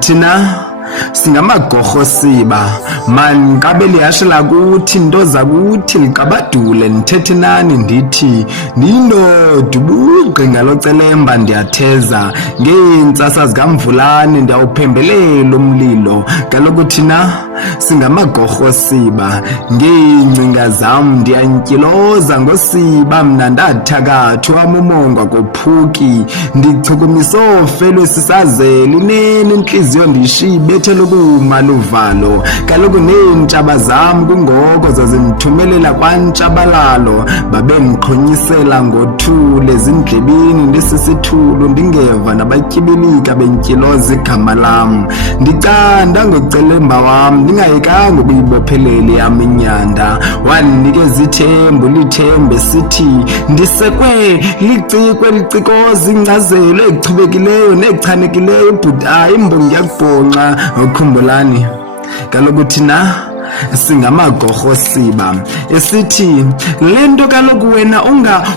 thina singamagorho siba man kabe lihashe lakuthi into zakuthi liqabadule nithethe nani ndithi ndindoda ubugqi ngalo celemba ndiyatheza ngeentsasa zikamvulane ndiyawuphembelela umlilo kaloku thina singamagorho siba ngeengcinga zam ndiyantyiloza ngosiba mna ndathakathu amomongo akophuki ndichukumisa ofelo sisazela inene intliziyo ndishibe bethelukuma luvalo kaloku neentshaba zam kungoko zazindithumelela kwantshabalalo babendiqhonyisela ngothule ezindlebeni ndisisithulu ndingeva nabatyibilika bentyiloza igama lam ndicanda ngocelemba wam ndingayekanga ukuyibophelela yam inyanda wandinikeza ithembu lithembe sithi ndisekwe licikwe licikoza ingcazelo ezichubekileyo nezichanekileyo bhuti imbongi yakubhonxa ukhumbulani kaloku thina singamagorho siba esithi lento kaloku wena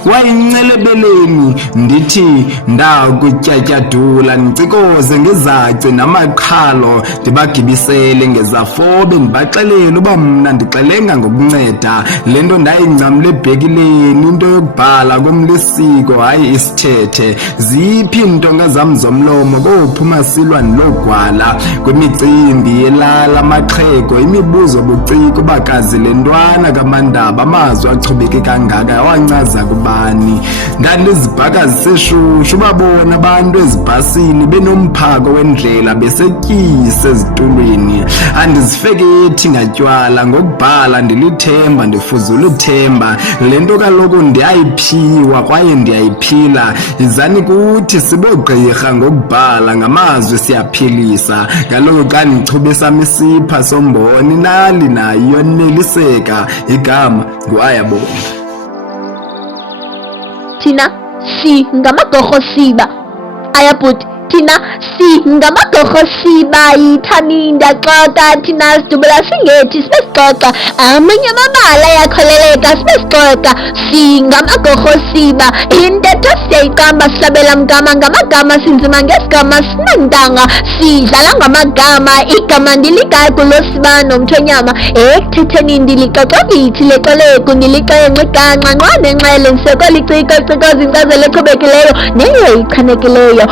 wayincelebeleni ndithi ndakutyatyadula ndicikoze ngezaci namaqhalo ndibagibisele ngezafobe ndibaxelele uba mna ndixelenga ngokunceda lento ndayincamle ebhekileni into yokubhala komlisiko hayi isithethe ziphi intonga zam zomlomo kophuma silwane logwala kwimicimbi yelala amaxhego imibuzo buciko bakazi lentwana kamandaba amazwi achubeke kangaka wancaza kubani ngandizibhaka ziseshushu babona abantu ezibhasini benomphako wendlela besetyise ezitulweni andizifekethi ngatywala ngokubhala ndilithemba ndifuzula ithemba lento kaloku ndiyayiphiwa kwaye ndiyayiphila izani kuthi sibogqirha ngokubhala ngamazwi siyaphilisa kaloku xa ndichubisa misipha somboni nali nayo neliseka igama nguayabonga thina singamagorho siba ayabhuti thina singamagorho siba yithani ndiyaxoka thina sidubela singethi sibe sixoxa amanye amabala yakholeleka sibe sixoxa singamagorho siba intetho siyayiqamba sihlabela mgama ngamagama sinzima ngesigama sinantanga sidlala ngamagama igama ndiligagu losiba nomthonyama ekuthetheni ndilixoxovithi leqeleku ndilixenxe iganxa nqwa nenxele ndisekwe liciko zinkcazelo echubekileyo neyo ichanekileyo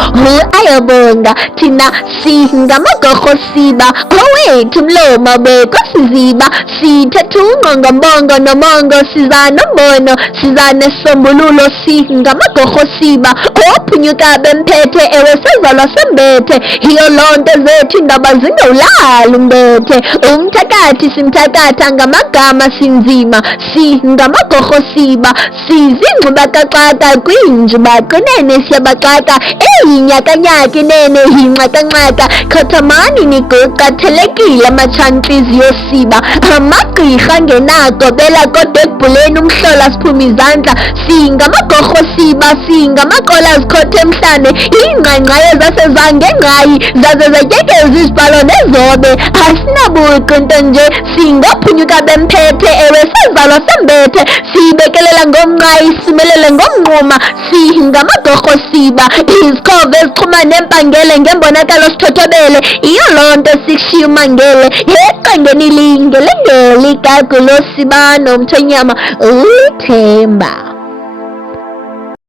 ayabonga thina singamagorho siba owethu mlomo bekosiziba sithetha ungqongombongo nomongo siza nombono siza nesombululo singamagorho siba ophunyuka bemphethe ewe sezalwa sembethe yiyo loo nto zethu indaba zingawulali umbethe umthakathi simthakatha ngamagama sinzima singamagorho siba sizingxubakaxaka kwinjibaqinene siyabaxaka eyinyakanyaka inene yinxakanxaka khothamani niguqa thelekile amatshantliziyo siba amagqirha ngenako bela kodwa ekubhuleni umhlola siphuma izandla singamagorho siba singamaqola zikhothe emhlane iingqangqayo zasezangengqayi zaze zatyekeza izibhalo nezobe asinabuqi nto nje singaphunyuka bemphethe ewe sezalwa sembethe siyibekelela ngomnqayi simelele ngomnquma singamagorho siba izikhove ezixhuma nempangele ngembonakalo sithothobele iyo loo nto sikushiya umangele eqengeni lingelengeli igagu losiba nomthonyama ulithemba